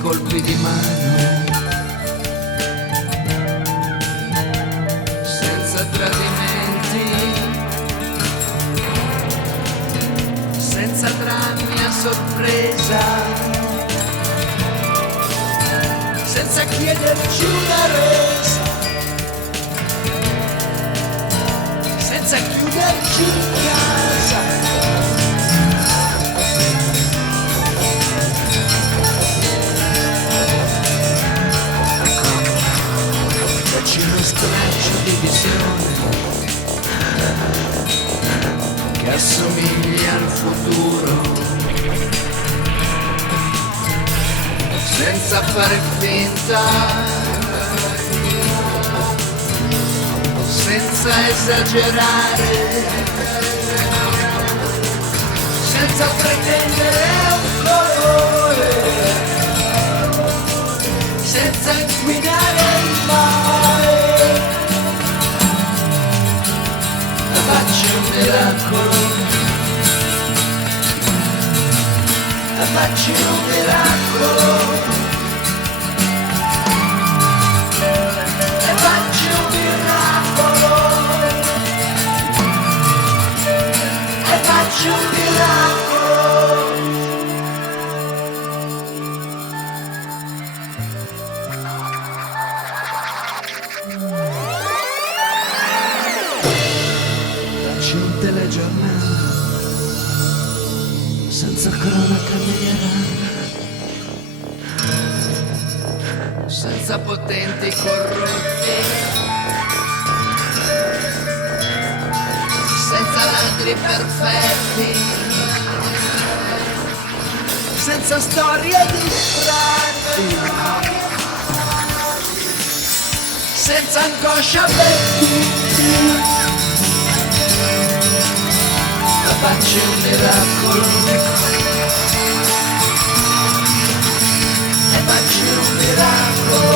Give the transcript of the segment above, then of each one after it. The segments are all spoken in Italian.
colpi di mano, senza tradimenti, senza drammi a sorpresa, senza chiederci una resa, senza chiuderci in casa. Uno straccio di visione che assomiglia al futuro, senza fare finta, senza esagerare, senza pretendere un colore, senza inquinare il mare. Faccio un miracolo, faccio un miracolo, faccio un miracolo, faccio un miracolo. Un telegiornale senza cronaca nera, senza potenti corrotti, senza ladri perfetti, senza storie distratti, senza angoscia per tutti. Faccio un miracolo e faccio un miracolo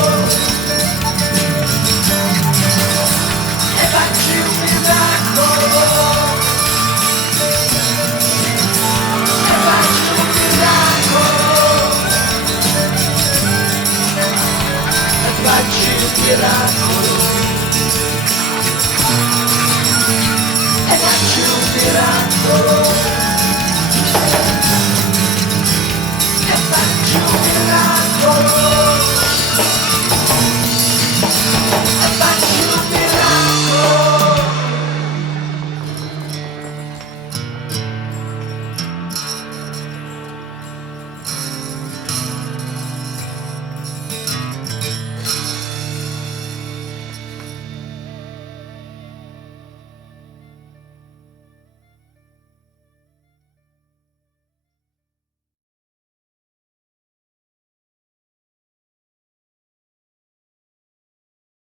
e faccio un miracolo e faccio un miracolo e faccio un miracolo e faccio un miracolo e faccio